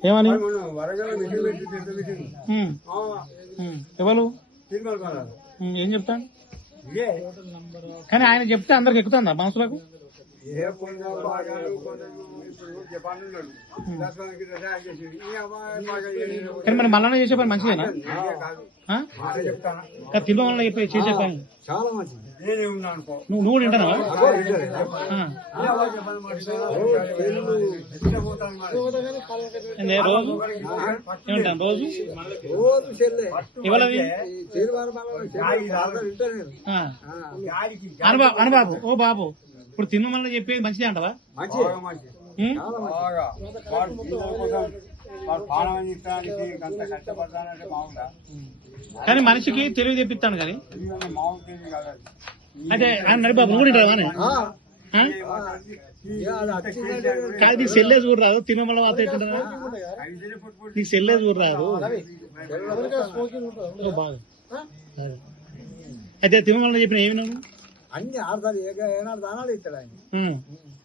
ఏమని ఉమ్. ఎవరు ఏం చెప్తాను కానీ ఆయన చెప్తే అందరికి ఎక్కుతుందా మనసులకు కానీ మరి మళ్ళా చేసే పని మంచిదేనా తిన్న వల్ల చేసే పని చాలా మంచిది. నువ్వు తింటావా రోజు ఏమంటాను రోజు ఇవ్వాలి అనుబాబు ఓ బాబు ఇప్పుడు తిన్న వల్ల చెప్పేది మంచిదే అంటవా కానీ మనిషికి తెలివి తెప్పిస్తాను కానీ అంటే నడిబాబు నువ్వు తింటావా కాదు నీకు సెల్లే చూడు రాదు తినమల్ల వాత ఎట్టుంటా నీకు సెల్లే చూడు రాదు బాగా అయితే తినమల్ల చెప్పిన ఏమి అన్ని ఆడతారు ఏనాడు దానాలు ఇస్తాడు ఆయన.